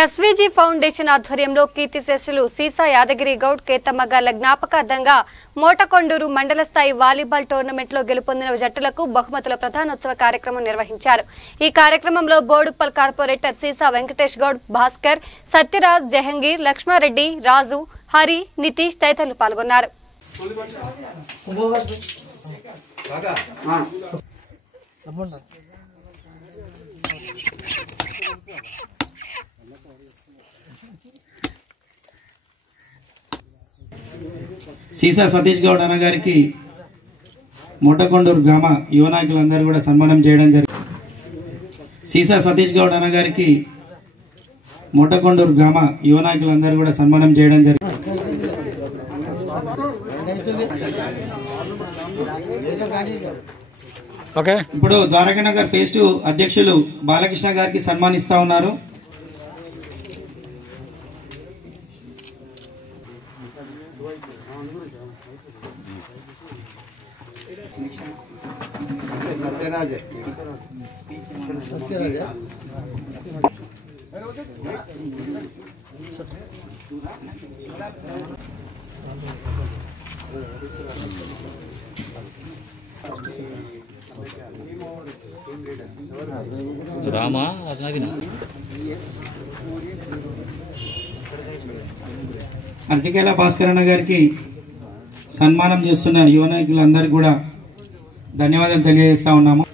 SVG foundation ఆధ్వర్యంలో కీర్తిశేషులు సీసా యాదగిరి గౌడ్ కేతమ్మగార్ల జ్ఞాపకార్థంగా మోటకొండూరు మండల స్థాయి వాలీబాల్ టోర్నమెంట్లో గెలుపొందిన జట్టులకు బహుమతుల ప్రధానోత్సవ కార్యక్రమం నిర్వహించారు. ఈ కార్యక్రమంలో బోడుప్పల్ కార్పొరేటర్ సీసా వెంకటేష్ గౌడ్, భాస్కర్, సత్యరాజ్, జహంగీర్, లక్ష్మారెడ్డి, రాజు, హరి, నితీష్ తదితరులు పాల్గొన్నారు. సీసా సతీష్ గౌడ్ అన్న గారికి మోటకొండూరు గ్రామ యువ నాయకులందరూ కూడా సన్మానం చేయడం జరిగింది. సీసా సతీష్ గౌడ్ అన్న గారికి మోటకొండూరు గ్రామ యువ నాయకులందరూ కూడా సన్మానం చేయడం జరిగింది. ఇప్పుడు ద్వారకానగర్ ఫేజ్ 2 అధ్యక్షులు బాలకృష్ణ గారికి సన్మానిస్తా ఉన్నారు. రామా అర్టికేల భాస్కర్ అన్న గారికి సన్మానం చేస్తున్న యువ నాయకులందరికీ కూడా ధన్యవాదాలు తెలియజేస్తా ఉన్నాము.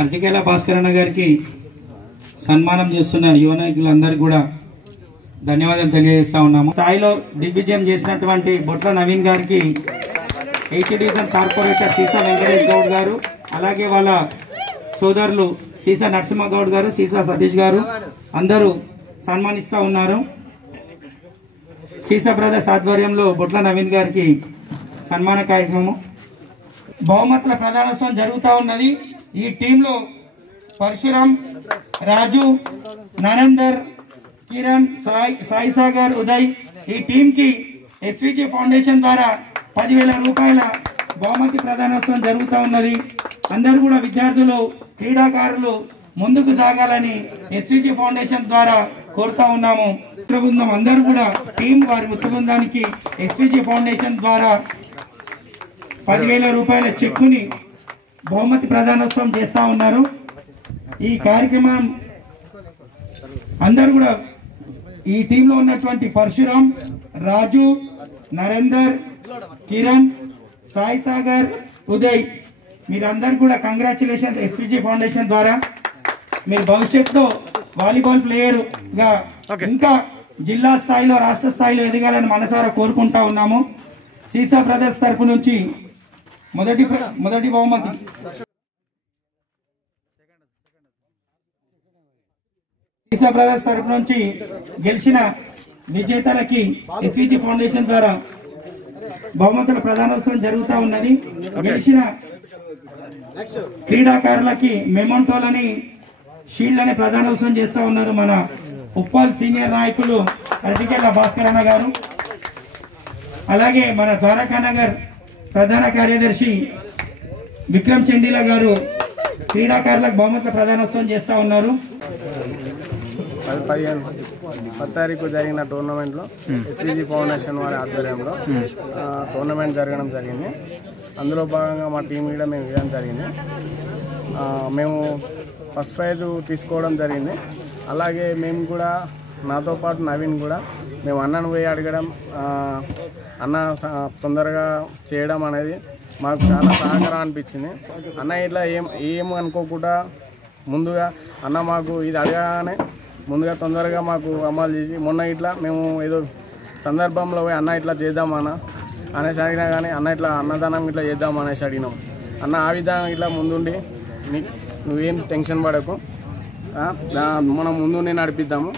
అర్టికేల భాస్కర్ అన్న గారికి సన్మానం చేస్తున్న యువ నాయకులందరికీ కూడా ధన్యవాదాలు తెలియజేస్తా ఉన్నాము. స్థాయిలో దిగ్విజయం చేసినటువంటి బొట్ల నవీన్ గారికి 8th డివిజన్ కార్పొరేటర్ సీసా వెంకటేష్ గౌడ్ గారు, అలాగే వాళ్ళ సోదరులు సీసా నరసింహ గౌడ్ గారు, సీసా సతీష్ గారు అందరూ సన్మానిస్తా ఉన్నారు. సీసా బ్రదర్స్ ఆధ్వర్యంలో బొట్ల నవీన్ గారికి సన్మాన కార్యక్రమం, బహుమతుల ప్రదానోత్సవం జరుగుతూ ఉన్నది. ఈ టీంలో పరశురాం, రాజు, నరేందర్, కిరణ్, సాయి సాగర్, ఉదయ్. ఈ టీంకి ఎస్వీజీ ఫౌండేషన్ ద్వారా 10,000 రూపాయల బహుమతి ప్రదానోత్సవం జరుగుతూ ఉన్నది. అందరూ కూడా విద్యార్థులు, క్రీడాకారులు ముందుకు సాగాలని ఎస్వీజీ ఫౌండేషన్ ద్వారా కోరుతా ఉన్నాము. మిత్ర బృందం అందరూ కూడా టీం వారి మిత్ర బృందానికి ఎస్వీజీ ఫౌండేషన్ ద్వారా 10,000 రూపాయల చెక్కుని బహుమతి ప్రదానోత్సవం చేస్తా ఉన్నారు. ఈ కార్యక్రమం అందరూ కూడా ఈ టీంలో ఉన్నటువంటి పరశురాం, రాజు, నరేందర్, కిరణ్, సాయి సాగర్, ఉదయ్ మీరందరూ కూడా కంగ్రాచులేషన్స్. ఎస్వీజీ ఫౌండేషన్ ద్వారా మీరు భవిష్యత్తులో వాలీబాల్ ప్లేయర్ గా ఇంకా జిల్లా స్థాయిలో, రాష్ట్ర స్థాయిలో ఎదగాలని మనసారా కోరుకుంటా ఉన్నాము. సీసా బ్రదర్స్ తరఫు నుంచి మొదటి బహుమతి సీసా బ్రదర్స్ తరఫు నుంచి గెలిచిన విజేతలకి ఎస్వీజీ ఫౌండేషన్ ద్వారా బహుమతుల ప్రదానోత్సవం జరుగుతూ ఉన్నది. గెలిచిన క్రీడాకారులకి మెమోంటోలని, షీల్డ్లని ప్రదానోత్సవం చేస్తూ ఉన్నారు మన ఉప్పల్ సీనియర్ నాయకులు అర్టికేల భాస్కర్ అన్న గారు. అలాగే మన ద్వారకానగర్ ప్రధాన కార్యదర్శి విక్రమ్ చెండీల గారు క్రీడాకారులకు బహుమతుల ప్రదానోత్సవం చేస్తూ ఉన్నారు. 10 తారీఖు జరిగిన టోర్నమెంట్లో ఎస్వీజీ ఫౌండేషన్ వారి ఆధ్వర్యంలో టోర్నమెంట్ జరగడం జరిగింది. అందులో భాగంగా మా టీం కూడా మేము ఇవ్వడం జరిగింది. మేము ఫస్ట్ ప్రైజ్ తీసుకోవడం జరిగింది. అలాగే మేము కూడా, నాతో పాటు నవీన్ కూడా, మేము అన్నను పోయి అడగడం, అన్న తొందరగా చేయడం అనేది మాకు చాలా సహకారం అనిపించింది. అన్న ఇట్లా ఏం అనుకోకుండా ముందుగా అన్న మాకు ఇది అడగగానే ముందుగా తొందరగా మాకు అమలు చేసి, మొన్న ఇట్లా మేము ఏదో సందర్భంలో పోయి అన్న ఇట్లా చేద్దామన్నా అనేసి అడిగినా కానీ అన్న ఇట్లా అన్నదానం ఇట్లా చేద్దాం అనేసి అడిగినాం. అన్న ఆ విధంగా ఇట్లా ముందుండి నువ్వేం టెన్షన్ పడకు, మనం ముందు నడిపిద్దాము.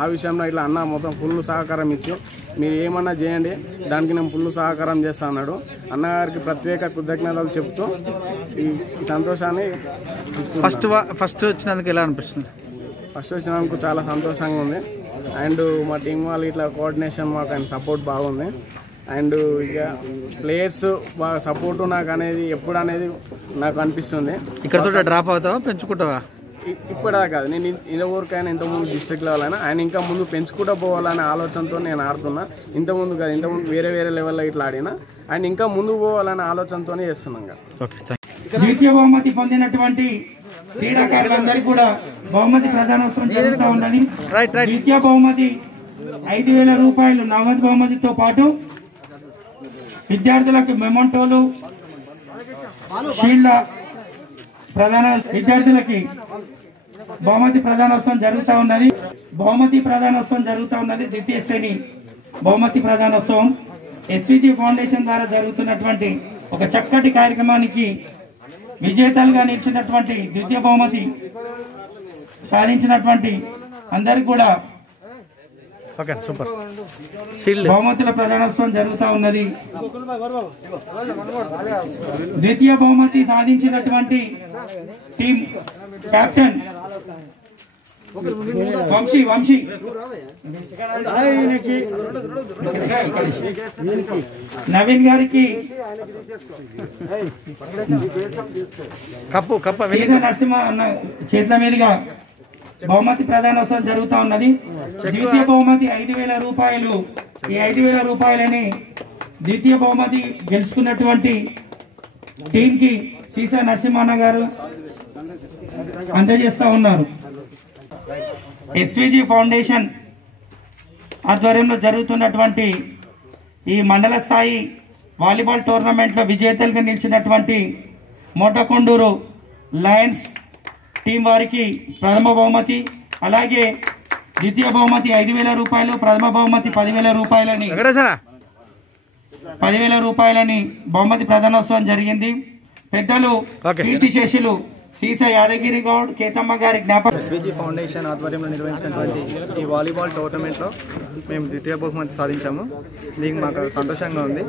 ఆ విషయంలో ఇట్లా అన్న మొత్తం ఫుల్ సహకారం ఇచ్చి మీరు ఏమన్నా చేయండి దానికి నేను ఫుల్ సహకారం చేస్తా అన్నాడు. అన్నగారికి ప్రత్యేక కృతజ్ఞతలు చెప్తూ ఈ సంతోషాన్ని ఫస్ట్ వచ్చినందుకు ఎలా అనిపిస్తుంది? ఫస్ట్ వచ్చినందుకు చాలా సంతోషంగా ఉంది. అండ్ మా టీం వాళ్ళు ఇట్లా కోఆర్డినేషన్ మాకు ఆయన సపోర్ట్ బాగుంది. అండ్ ఇక ప్లేయర్స్ బాగా సపోర్ట్ నాకు అనేది ఎప్పుడు అనేది నాకు అనిపిస్తుంది. ఇక్కడ డ్రాప్ అవుతావా పెంచుకుంటావా? ఇప్పుడే కాదు, నేను ఇంతవరకైనా ఇంతకుముందు డిస్ట్రిక్ట్ లెవెల్ అయినా ఆయన ఇంకా ముందు పెంచుకుంటూ పోవాలనే ఆలోచనతో నేను ఆడుతున్నా. ఇంతకుముందు కాదు, ఇంతకుముందు వేరే లెవెల్లో ఇట్లా ఆడినా ఆయన ఇంకా ముందుకు పోవాలనే ఆలోచనతోనే చేస్తున్నాం. ద్వితీయ బహుమతి పొందినటువంటి క్రీడాకారులందరికీ కూడా బహుమతి ప్రదానోత్సవం జరుగుతూ ఉన్నది. ద్వితీయ బహుమతి 5,000 రూపాయలు నగదు బహుమతితో పాటు విద్యార్థులకు మెమోంటోలు, షీల్డ్ ప్రధాన విద్యార్థులకి బహుమతి ప్రదానోత్సవం జరుగుతూ ఉన్నది. ద్వితీయ శ్రేణి బహుమతి ప్రదానోత్సవం ఎస్విజి ఫౌండేషన్ ద్వారా జరుగుతున్నటువంటి ఒక చక్కటి కార్యక్రమానికి విజేతలుగా నిలిచినటువంటి ద్వితీయ బహుమతి సాధించినటువంటి అందరికి కూడా బహుమతుల ప్రదానోత్సవం జరుగుతూ ఉన్నది. ద్వితీయ బహుమతి సాధించినటువంటి టీం కెప్టెన్ వంశీ నవీన్ గారికి నరసింహ అన్న చేతుల మీదుగా బహుమతి ప్రదానోత్సవం జరుగుతూ ఉన్నది. ద్వితీయ బహుమతి 5,000 రూపాయలు. ఈ 5,000 రూపాయలని ద్వితీయ బహుమతి గెలుచుకున్నటువంటి టీంకి సీసా నరసింహన్న గారు అందజేస్తూ ఉన్నారు. ఎస్విజి ఫౌండేషన్ ఆధ్వర్యంలో జరుగుతున్నటువంటి ఈ మండల స్థాయి వాలీబాల్ టోర్నమెంట్లో విజేతలుగా నిలిచినటువంటి మోటకొండూరు లయన్స్ టీం వారికి ప్రథమ బహుమతి, అలాగే ద్వితీయ బహుమతి 5,000 రూపాయలు, ప్రథమ బహుమతి 10,000 రూపాయలని బహుమతి ప్రదానోత్సవం జరిగింది. పెద్దలు కీర్తిశేషులు సీసా యాదగిరి గౌడ్ కేతమ్మ గారి జ్ఞాపకం. ఎస్విజి ఫౌండేషన్ ఆధ్వర్యంలో నిర్వహించినటువంటి ఈ వాలీబాల్ టోర్నమెంట్లో మేము ద్వితీయ బహుమతి సాధించాము. దీనికి మాకు సంతోషంగా ఉంది.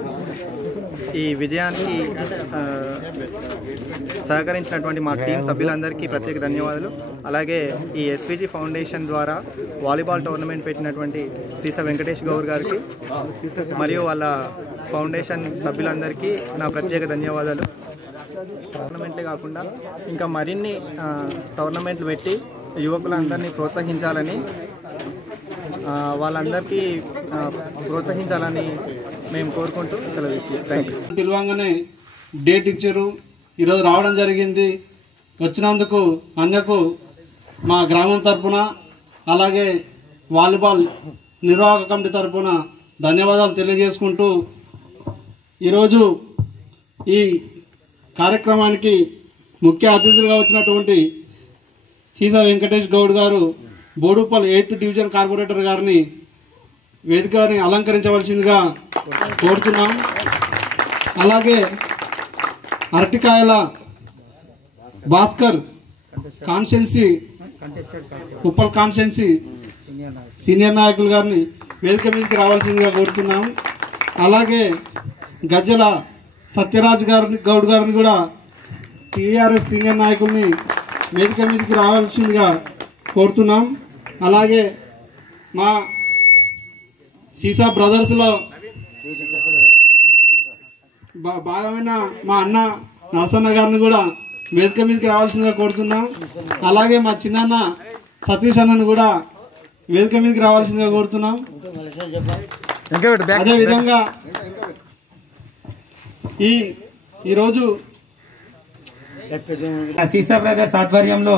ఈ విజయానికి సహకరించినటువంటి మా టీం సభ్యులందరికీ ప్రత్యేక ధన్యవాదాలు. అలాగే ఈ ఎస్విజి ఫౌండేషన్ ద్వారా వాలీబాల్ టోర్నమెంట్ పెట్టినటువంటి సీసా వెంకటేష్ గౌడ్ గారికి మరియు వాళ్ళ ఫౌండేషన్ సభ్యులందరికీ నా ప్రత్యేక ధన్యవాదాలు. టోర్నమెంట్లే కాకుండా ఇంకా మరిన్ని టోర్నమెంట్లు పెట్టి యువకులందరినీ ప్రోత్సహించాలని వాళ్ళందరికీ ప్రోత్సహించాలని మేము కోరుకుంటూ సెలవు తీసుకుంటాం. Thank you. పిలవంగానే డేట్ ఇచ్చారు, ఈరోజు రావడం జరిగింది. వచ్చినందుకు అన్నకు మా గ్రామం తరఫున అలాగే వాలీబాల్ నిర్వాహక కమిటీ తరఫున ధన్యవాదాలు తెలియజేసుకుంటూ ఈరోజు ఈ కార్యక్రమానికి ముఖ్య అతిథులుగా వచ్చినటువంటి సీసా వెంకటేష్ గౌడ్ గారు బోడుపల్ 8th డివిజన్ కార్పొరేటర్ గారిని వేదికని అలంకరించవలసిందిగా కోరుతున్నాం. అలాగే అరటికాయల Bhaskar constituency Uppal constituency senior నాయకులు గారిని వేదిక మీదకి రావాల్సిందిగా కోరుతున్నాం. అలాగే గజ్జల సత్యరాజ్ గౌడ్ గారిని కూడా టీఆర్ఎస్ సీనియర్ నాయకుల్ని వేదిక మీదకి రావాల్సిందిగా కోరుతున్నాం. అలాగే మా సీసా బ్రదర్స్లో భాగమైన మా అన్న నరసన్న గారిని కూడా వేదిక మీదకి రావాల్సిందిగా కోరుతున్నాం. అలాగే మా చిన్న సతీష్ అన్నను కూడా వేదిక మీదకి రావాల్సిందిగా కోరుతున్నాం. అదేవిధంగా ఈరోజు సీసా బ్రదర్స్ ఆధ్వర్యంలో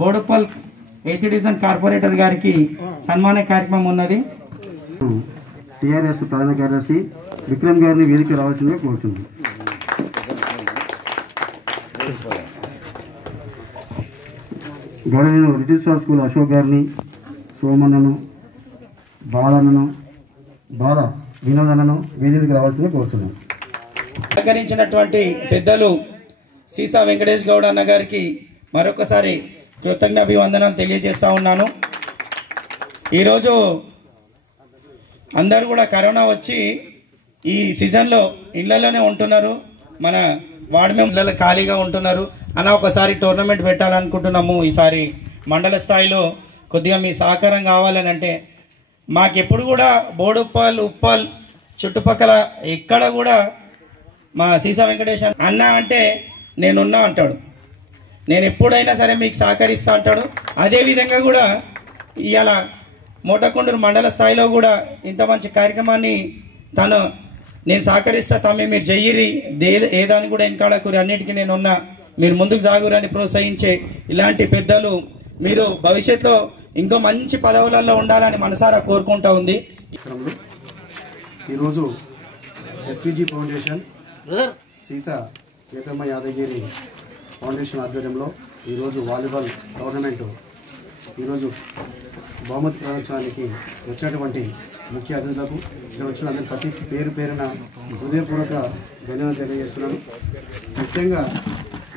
బోడుపల్ 8th డివిజన్ కార్పొరేటర్ గారికి సన్మాన కార్యక్రమం ఉన్నది. టీఆర్ఎస్ ప్రధాన కార్యదర్శి విక్రమ్ గారిని వేదిక రావాల్సిందిగా కోరుతున్నాం. గౌరవనీయులు రిజిస్ట్రార్ స్కూల్ అశోక్ గారిని, సోమన్నను, బాలన్నను, బాల వినోదన్నను వేదికకు రావాల్సిందిగా కోరుతున్నాం. సహకరించినటువంటి పెద్దలు సీసా వెంకటేష్ గౌడ్ అన్న గారికి మరొకసారి కృతజ్ఞాభివందనం తెలియజేస్తూ ఉన్నాను. ఈరోజు అందరూ కూడా కరోనా వచ్చి ఈ సీజన్లో ఇళ్లలోనే ఉంటున్నారు. మన వార్డు మెంబర్లు ఖాళీగా ఉంటున్నారు. అన్న ఒకసారి టోర్నమెంట్ పెట్టాలనుకుంటున్నాము. ఈసారి మండల స్థాయిలో కొద్దిగా మీ సహకారం కావాలని అంటే మాకెప్పుడు కూడా బోడుప్పల్ ఉప్పల్ చుట్టుపక్కల ఎక్కడ కూడా మా సీసా వెంకటేశ్వర అన్న అంటే నేనున్నా అంటాడు. నేను ఎప్పుడైనా సరే మీకు సహకరిస్తా అంటాడు. అదేవిధంగా కూడా ఇవాళ మోటకొండూరు మండల స్థాయిలో కూడా ఇంత మంచి కార్యక్రమాన్ని నేను సహకరిస్తా తమ్మి, మీరు చెయ్యిరి, ఏదాన్ని కూడా వెనకాడకూరి, అన్నిటికీ నేనున్నా, మీరు ముందుకు సాగురని ప్రోత్సహించే ఇలాంటి పెద్దలు మీరు భవిష్యత్తులో ఇంకో మంచి పదవులలో ఉండాలని మనసారా కోరుకుంటా ఉంది. ఈరోజు ఎస్విజి ఫౌండేషన్ సీసా కేతమ్మ యాదగిరి ఫౌండేషన్ ఆధ్వర్యంలో ఈరోజు వాలీబాల్ టోర్నమెంట్ ఈరోజు బహుమతి ప్రదర్శనానికి వచ్చినటువంటి ముఖ్య అతిథులకు ఇక్కడ వచ్చిన అందరి ప్రతి పేరున హృదయపూర్వక ధన్యవాదాలు తెలియజేస్తున్నాను. ముఖ్యంగా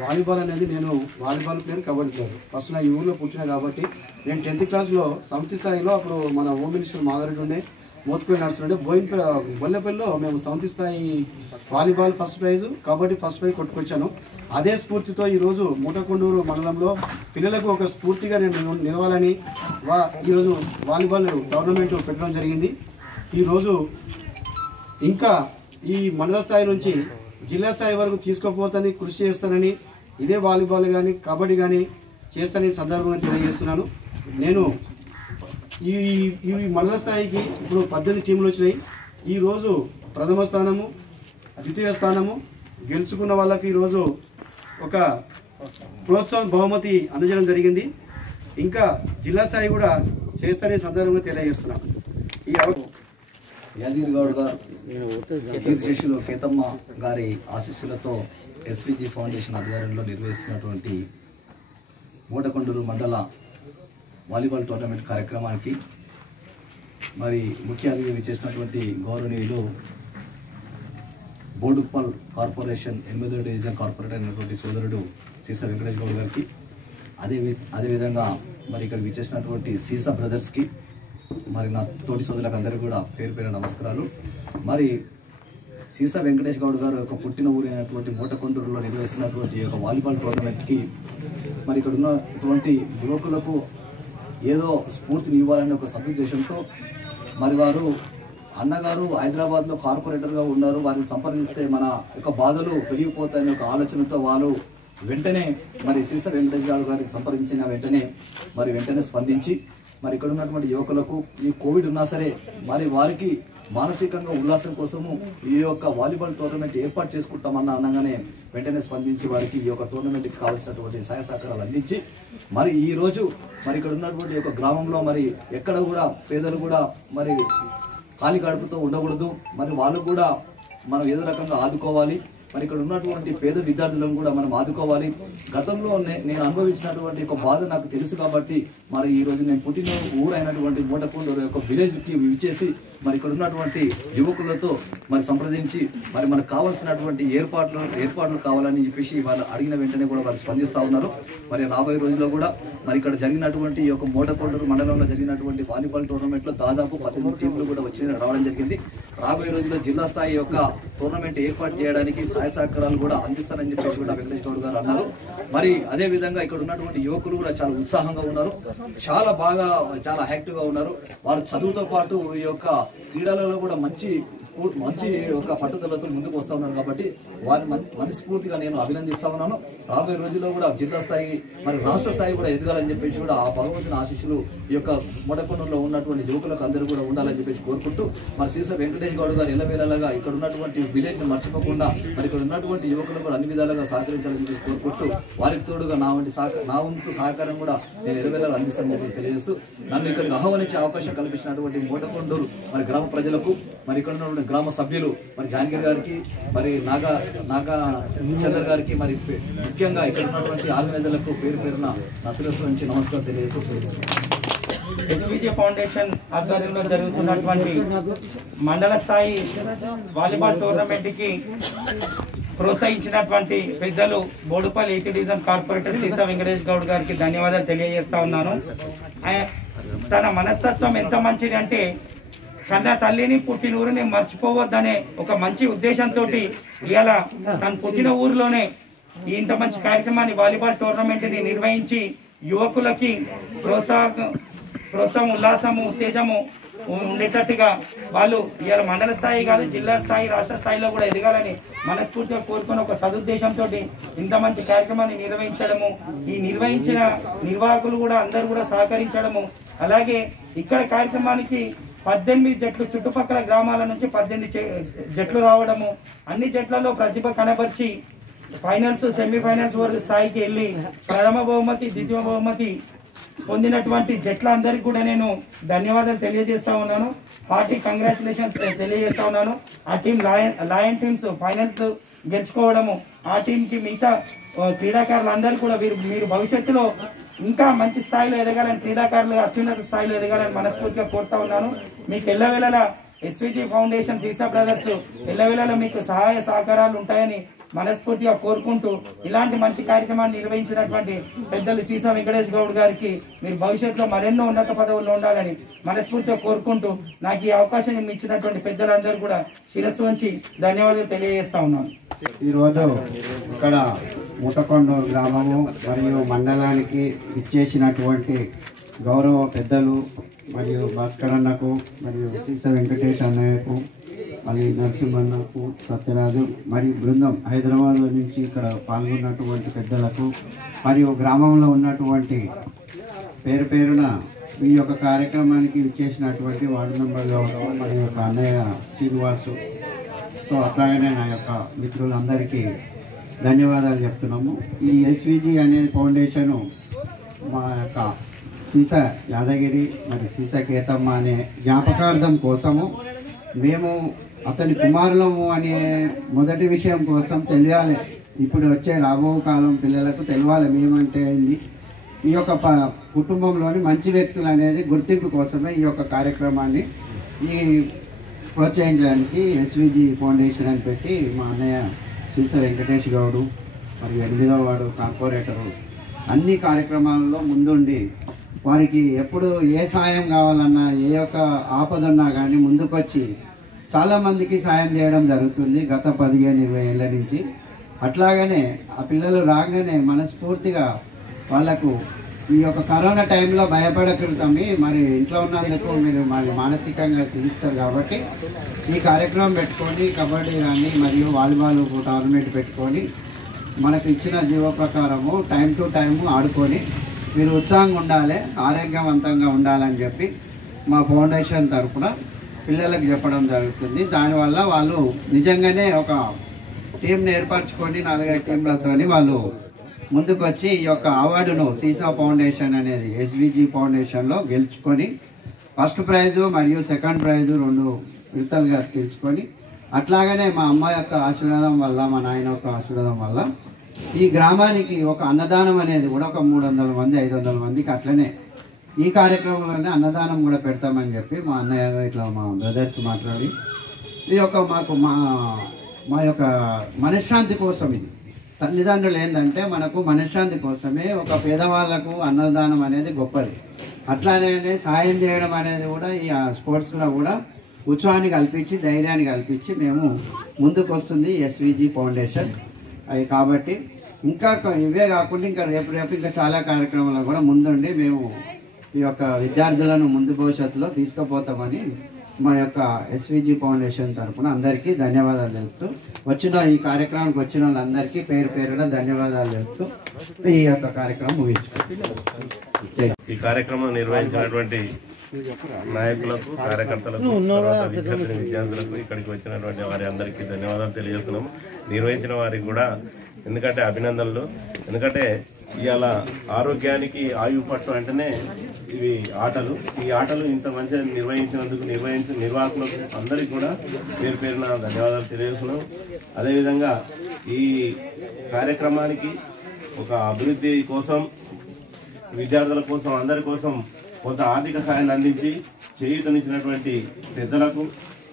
వాలీబాల్ అనేది నేను volleyball player, kabaddi player. First నా ఈ ఊళ్ళో పుట్టినా కాబట్టి నేను 10th క్లాస్లో సమితి స్థాయిలో అప్పుడు మన హోమ్ మినిస్టర్ మాధవరెడ్డి ఉండే మోత్కొని నడుస్తుండే బొల్లెపల్లిలో మేము సమితి స్థాయి volleyball first prize, kabaddi first prize కొట్టుకొచ్చాను. అదే స్ఫూర్తితో ఈరోజు మోటకొండూరు మండలంలో పిల్లలకు ఒక స్ఫూర్తిగా నేను నిలవాలని ఈరోజు వాలీబాల్ టోర్నమెంట్ పెట్టడం జరిగింది. ఈరోజు ఇంకా ఈ మండల స్థాయి నుంచి జిల్లా స్థాయి వరకు తీసుకోపోతానని కృషి చేస్తానని, ఇదే వాలీబాల్ కానీ కబడ్డీ కానీ చేస్తానని సందర్భంగా తెలియజేస్తున్నాను. నేను ఈ మండల స్థాయికి ఇప్పుడు 18 టీంలు వచ్చినాయి. ఈరోజు ప్రథమ స్థానము, ద్వితీయ స్థానము గెలుచుకున్న వాళ్ళకి ఈరోజు ఒక ప్రోత్సాహం బహుమతి అందజేయడం జరిగింది. ఇంకా జిల్లా స్థాయి కూడా చేస్తారనే సందర్భంగా తెలియజేస్తున్నాను. ఈ యాదగిరి గౌడ్ గారు కీర్తిశేషులు కేతమ్మ గారి ఆశీస్సులతో ఎస్విజి ఫౌండేషన్ ఆధ్వర్యంలో నిర్వహిస్తున్నటువంటి మోటకొండూరు మండల వాలీబాల్ టోర్నమెంట్ కార్యక్రమానికి మరి ముఖ్య అతిథి విచ్చేసినటువంటి గౌరవనీయులు బోడుప్పల్ కార్పొరేషన్ 8వ డివిజన్ కార్పొరేటర్ అయినటువంటి సోదరుడు సీసా వెంకటేష్ గౌడ్ గారికి, అదేవిధంగా మరి ఇక్కడ విచ్చేసినటువంటి సీసా బ్రదర్స్కి, మరి నా తోటి సోదరులకు అందరికీ కూడా పేరు నమస్కారాలు. మరి సీసా వెంకటేష్ గౌడ్ గారు యొక్క పుట్టిన ఊరు అయినటువంటి మోటకొండూరులో నిర్వహిస్తున్నటువంటి ఈ యొక్క వాలీబాల్ టోర్నమెంట్కి మరి ఇక్కడ ఉన్నటువంటి యువకులకు ఏదో స్ఫూర్తిని ఇవ్వాలనే ఒక సదుద్దేశంతో మరి వారు అన్నగారు హైదరాబాద్లో కార్పొరేటర్గా ఉన్నారు, వారిని సంప్రదిస్తే మన యొక్క బాధలు తొలగిపోతాయనే ఒక ఆలోచనతో వారు వెంటనే మరి సీసా వెంకటేష్ గౌడ్ గారికి సంప్రదించిన వెంటనే స్పందించి మరి ఇక్కడ ఉన్నటువంటి యువకులకు ఈ కోవిడ్ ఉన్నా సరే మరి వారికి మానసికంగా ఉల్లాసం కోసము ఈ యొక్క వాలీబాల్ టోర్నమెంట్ ఏర్పాటు చేసుకుంటామన్న అనగానే వెంటనే స్పందించి వారికి ఈ యొక్క టోర్నమెంట్కి కావాల్సినటువంటి సహాయ సహకారాలు అందించి మరి ఈ రోజు మరి ఇక్కడ ఉన్నటువంటి యొక్క గ్రామంలో మరి ఎక్కడ కూడా పేదలు కూడా మరి ఖాళీ గడుపుతూ ఉండకూడదు, మరి వాళ్ళు కూడా మనం ఏదో రకంగా ఆదుకోవాలి. మరి ఇక్కడ ఉన్నటువంటి పేద విద్యార్థులను కూడా మనం ఆదుకోవాలి. గతంలో నేను అనుభవించినటువంటి ఒక బాధ నాకు తెలుసు కాబట్టి మరి ఈ రోజు నేను పుట్టిన ఊరు అయినటువంటి మోటకొండూరు యొక్క విలేజ్కి విచ్చేసి మరి ఇక్కడ ఉన్నటువంటి యువకులతో మరి సంప్రదించి మరి మనకు కావాల్సినటువంటి ఏర్పాట్లు కావాలని చెప్పేసి వాళ్ళు అడిగిన వెంటనే కూడా వారు స్పందిస్తూ ఉన్నారు. మరి రాబోయే రోజుల్లో కూడా మరి ఇక్కడ జరిగినటువంటి ఈ యొక్క మోటకొండూరు మండలంలో జరిగినటువంటి వాలీబాల్ టోర్నమెంట్లో దాదాపు 18 టీంలు కూడా రావడం జరిగింది. రాబోయే రోజుల్లో జిల్లా స్థాయి యొక్క టోర్నమెంట్ ఏర్పాటు చేయడానికి సహాయ సహకారాలు కూడా అందిస్తారని చెప్పేసి కూడా వెంకటేష్ గౌడ్ గారు అన్నారు. మరి అదే విధంగా ఇక్కడ ఉన్నటువంటి యువకులు కూడా చాలా ఉత్సాహంగా ఉన్నారు, చాలా యాక్టివ్ గా ఉన్నారు. వారు చదువుతో పాటు ఈ యొక్క క్రీడలలో కూడా మంచి ఒక పట్టుదలతో ముందుకు వస్తూ ఉన్నారు కాబట్టి వారిని మనస్ఫూర్తిగా నేను అభినందిస్తా ఉన్నాను. రాబోయే రోజుల్లో కూడా జిల్లా స్థాయి మరి రాష్ట్ర స్థాయి కూడా ఎదగాలని చెప్పేసి కూడా ఆ భగవంతుని ఆశీస్సులు ఈ యొక్క మోటకొండూరులో ఉన్నటువంటి యువకులకు అందరూ కూడా ఉండాలని చెప్పేసి కోరుకుంటూ మరి సీసా వెంకటేష్ గౌడ్ గారు ఎల్లవేళలాగా ఇక్కడ ఉన్నటువంటి విలేజ్ ని మర్చిపోకుండా మరి ఇక్కడ ఉన్నటువంటి యువకులు కూడా అన్ని విధాలుగా సహకరించాలని చెప్పేసి కోరుకుంటూ వారికి తోడుగా నా వంతు సహకారం కూడా నేను ఎల్లవేళలా అందిస్తానని తెలియజేస్తూ నన్ను ఇక్కడికి ఆహ్వానించే అవకాశం కల్పించినటువంటి మోటకొండూరు మరి గ్రామ ప్రజలకు మరి ఇక్కడ ఉన్నటువంటి గ్రామ సభ్యులు మరి జానగిరి గారికి మరి నాగా చంద్ర గారికి మరి ముఖ్యంగా ఇక్కడ ఉన్నటువంటి ఆర్గనైజర్లకు పేరున నా శిరస్సు నుంచి నమస్కారం తెలియజేస్తూ ఎస్విజి ఫౌండేషన్ ఆధ్వర్యంలో జరుగుతున్నటువంటి మండల స్థాయి వాలీబాల్ టోర్నమెంట్ కి ప్రోత్సహించినటువంటి పెద్దలు బోడుపల్లి 8th డివిజన్ కార్పొరేటర్ సీసా వెంకటేష్ గౌడ్ గారికి ధన్యవాదాలు తెలియజేస్తా ఉన్నాను. తన మనస్తత్వం ఎంత మంచిది అంటే కన్నా తల్లిని పుట్టిన ఊరిని మర్చిపోవద్దనే ఒక మంచి ఉద్దేశంతో ఇవాళ తను పుట్టిన ఊరిలోనే ఇంత మంచి కార్యక్రమాన్ని వాలీబాల్ టోర్నమెంట్ ని నిర్వహించి యువకులకి ప్రోత్సాహం ఉల్లాసము ఉత్తేజము ఉండేటట్టుగా వాళ్ళు ఇవాళ మండల స్థాయి కాదు జిల్లా స్థాయి రాష్ట్ర స్థాయిలో కూడా ఎదగాలని మనస్ఫూర్తిగా కోరుకుని ఒక సదుద్దేశంతో ఇంత మంచి కార్యక్రమాన్ని నిర్వహించడము, ఈ నిర్వహించిన నిర్వాహకులు కూడా అందరూ కూడా సహకరించడము, అలాగే ఇక్కడ కార్యక్రమానికి 18 జట్లు చుట్టుపక్కల గ్రామాల నుంచి 18 జట్లు రావడము, అన్ని జట్లలో ప్రతిభ కనబర్చి ఫైనల్స్ సెమీఫైనల్స్ వరకు స్థాయికి వెళ్ళి ప్రథమ బహుమతి ద్వితీయ బహుమతి పొందినటువంటి జట్లందరికీ కూడా నేను ధన్యవాదాలు తెలియజేస్తా ఉన్నాను. పార్టీ కంగ్రాచులేషన్స్ తెలియజేస్తా ఉన్నాను. ఆ టీం లయన్ టీమ్స్ ఫైనల్స్ గెలుచుకోవడము, ఆ టీంకి మిగతా క్రీడాకారులందరూ కూడా మీరు భవిష్యత్తులో ఇంకా మంచి స్థాయిలో ఎదగాలని, క్రీడాకారులుగా అత్యున్నత స్థాయిలో ఎదగాలని మనస్ఫూర్తిగా కోరుతా ఉన్నాను. మీకు ఎల్లవేళలా ఎస్విజి ఫౌండేషన్ సీసా బ్రదర్స్ ఎల్లవేళలా మీకు సహాయ సహకారాలు ఉంటాయని మనస్ఫూర్తిగా కోరుకుంటూ ఇలాంటి మంచి కార్యక్రమాన్ని నిర్వహించినటువంటి పెద్దలు సీసా వెంకటేష్ గౌడ్ గారికి మీరు భవిష్యత్తులో మరెన్నో ఉన్నత పదవుల్లో ఉండాలని మనస్ఫూర్తిగా కోరుకుంటూ నాకు ఈ అవకాశం ఇచ్చినటువంటి పెద్దలందరూ కూడా శిరస్సు వంచి ధన్యవాదాలు తెలియజేస్తా ఉన్నాను. ఈరోజు ఇక్కడ మూటకొండూరు గ్రామము మరియు మండలానికి ఇచ్చేసినటువంటి గౌరవ పెద్దలు మరియు భాస్కర్ అన్నకు మరియు సీసా వెంకటేష్ అన్నయ్యకు మళ్ళీ నరసింహన్నకు సత్యరాజు మరియు బృందం హైదరాబాద్ నుంచి ఇక్కడ పాల్గొన్నటువంటి పెద్దలకు మరియు గ్రామంలో ఉన్నటువంటి పేరున ఈ యొక్క కార్యక్రమానికి ఇచ్చేసినటువంటి వార్డు మెంబర్ గౌరవ మన యొక్క అన్నయ్య శ్రీనివాసు, సో అట్లాగనే నా యొక్క మిత్రులందరికీ ధన్యవాదాలు చెప్తున్నాము. ఈ ఎస్విజి అనే ఫౌండేషను మా యొక్క సీసా యాదగిరి మరియు సీసా కేతమ్మ అనే జ్ఞాపకార్థం కోసము మేము అతని కుమారులము అనే మొదటి విషయం కోసం తెలియాలి. ఇప్పుడు వచ్చే రాబో కాలం పిల్లలకు తెలియాలి మేమంటే ఏంది, ఈ యొక్క కుటుంబంలోని మంచి వ్యక్తులు అనేది గుర్తింపు కోసమే ఈ యొక్క కార్యక్రమాన్ని ప్రోత్సహించడానికి ఎస్విజి ఫౌండేషన్ అని పెట్టి మా అన్నయ్య సీసా వెంకటేష్ గౌడు మరియు 8వ వార్డు కార్పొరేటరు అన్ని కార్యక్రమాలలో ముందుండి వారికి ఎప్పుడు ఏ సాయం కావాలన్నా ఏ యొక్క ఆపద ఉన్నా కానీ ముందుకొచ్చి చాలామందికి సాయం చేయడం జరుగుతుంది గత 15-20 ఏళ్ళ నుంచి. అట్లాగనే ఆ పిల్లలు రాగానే మనస్ఫూర్తిగా వాళ్ళకు ఈ యొక్క కరోనా టైంలో భయపడకూడదని మరి ఇంట్లో ఉన్నందుకు మీరు మరి మానసికంగా చూపిస్తారు కాబట్టి ఈ కార్యక్రమం పెట్టుకొని కబడ్డీ కానీ మరియు వాలీబాల్ టోర్నమెంట్ పెట్టుకొని మనకు ఇచ్చిన జీవ ప్రకారము టైం టు టైం ఆడుకొని మీరు ఉత్సాహంగా ఉండాలి, ఆరోగ్యవంతంగా ఉండాలని చెప్పి మా ఫౌండేషన్ తరఫున పిల్లలకు చెప్పడం జరుగుతుంది. దానివల్ల వాళ్ళు నిజంగానే ఒక టీంని ఏర్పరచుకొని 4-5 టీంలతో వాళ్ళు ముందుకు వచ్చి ఈ యొక్క అవార్డును సీసా ఫౌండేషన్ అనేది ఎస్విజి ఫౌండేషన్లో గెలుచుకొని ఫస్ట్ ప్రైజు మరియు సెకండ్ ప్రైజు 2 విడతలుగా తీసుకొని అట్లాగనే మా అమ్మ యొక్క ఆశీర్వాదం వల్ల మా నాయన యొక్క ఆశీర్వాదం వల్ల ఈ గ్రామానికి ఒక అన్నదానం అనేది కూడా ఒక 300 మంది 500 మందికి అట్లనే ఈ కార్యక్రమంలోనే అన్నదానం కూడా పెడతామని చెప్పి మా అన్నయ్య ఇట్లా మా బ్రదర్స్ మాట్లాడి ఈ యొక్క మాకు మా యొక్క మనశ్శాంతి కోసం ఇది తల్లిదండ్రులు ఏంటంటే మనకు మనశ్శాంతి కోసమే ఒక పేదవాళ్లకు అన్నదానం అనేది గొప్పది. అట్లానే సాయం చేయడం అనేది కూడా ఈ స్పోర్ట్స్లో కూడా ఉత్సాహాన్ని కల్పించి ధైర్యాన్ని కల్పించి మేము ముందుకు వస్తుంది ఎస్విజి ఫౌండేషన్ అవి. కాబట్టి ఇంకా ఇవే కాకుండా ఇంకా రేపు ఇంకా చాలా కార్యక్రమాలు కూడా ముందుండి మేము ఈ యొక్క విద్యార్థులను ముందు భవిష్యత్తులో తీసుకుపోతామని మా యొక్క ఎస్విజి ఫౌండేషన్ తరఫున అందరికీ ధన్యవాదాలు తెలుపుతూ ఈ కార్యక్రమానికి వచ్చిన వాళ్ళందరికీ పేరున ధన్యవాదాలు తెలుపుతూ ఈ యొక్క కార్యక్రమం ముగించుకుంటాం. ఈ కార్యక్రమం నిర్వహించినటువంటి నాయకులకు, కార్యకర్తలకు, విద్యార్థులకు, ఇక్కడికి వచ్చినటువంటి వారి అందరికీ ధన్యవాదాలు తెలియజేస్తున్నాము. నిర్వహించిన వారికి కూడా ఎందుకంటే అభినందనలు. ఎందుకంటే ఇవాళ ఆరోగ్యానికి ఆయువు పట్టు అంటేనే ఇవి ఆటలు. ఈ ఆటలు ఇంత మంచిగా నిర్వహించినందుకు నిర్వాహకులకు అందరికీ కూడా పేరున ధన్యవాదాలు తెలియజేస్తున్నాం. అదేవిధంగా ఈ కార్యక్రమానికి ఒక అభివృద్ధి కోసం, విద్యార్థుల కోసం, అందరి కోసం కొంత ఆర్థిక సహాయాన్ని అందించి చేయూతనిచ్చినటువంటి పెద్దలకు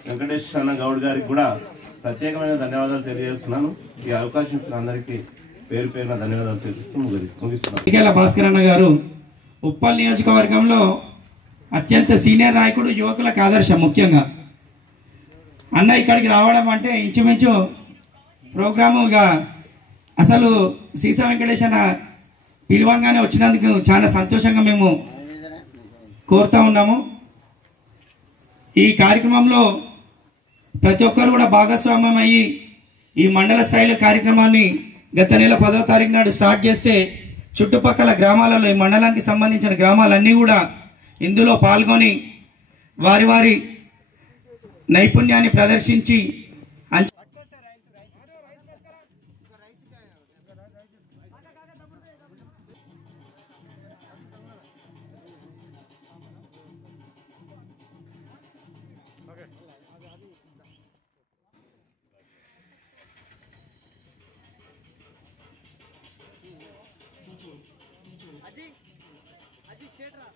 వెంకటేష్ అన్న గౌడ్ గారికి కూడా ప్రత్యేకమైన ధన్యవాదాలు తెలియజేస్తున్నాను. ఈ అవకాశం ఇచ్చిన అందరికీ పేరు పేరున ధన్యవాదాలు తెలుస్తూ ముగిస్తున్నాను. భాస్కర్ అన్న గారు ఉప్పల్ నియోజకవర్గంలో అత్యంత సీనియర్ నాయకుడు, యువకులకు ఆదర్శం. ముఖ్యంగా అన్న ఇక్కడికి రావడం అంటే ఇంచుమించు ప్రోగ్రాముగా అసలు సీసా వెంకటేష్ అన్న పిలువంగానే వచ్చినందుకు చాలా సంతోషంగా మేము కోరుతా ఉన్నాము. ఈ కార్యక్రమంలో ప్రతి ఒక్కరు కూడా భాగస్వామ్యం అయ్యి ఈ మండల స్థాయిలో కార్యక్రమాన్ని గత నెల 10వ తారీఖు నాడు స్టార్ట్ చేస్తే చుట్టుపక్కల గ్రామాలలో ఈ మండలానికి సంబంధించిన గ్రామాలన్నీ కూడా ఇందులో పాల్గొని వారి వారి నైపుణ్యాన్ని ప్రదర్శించి అజీ షేట్ రా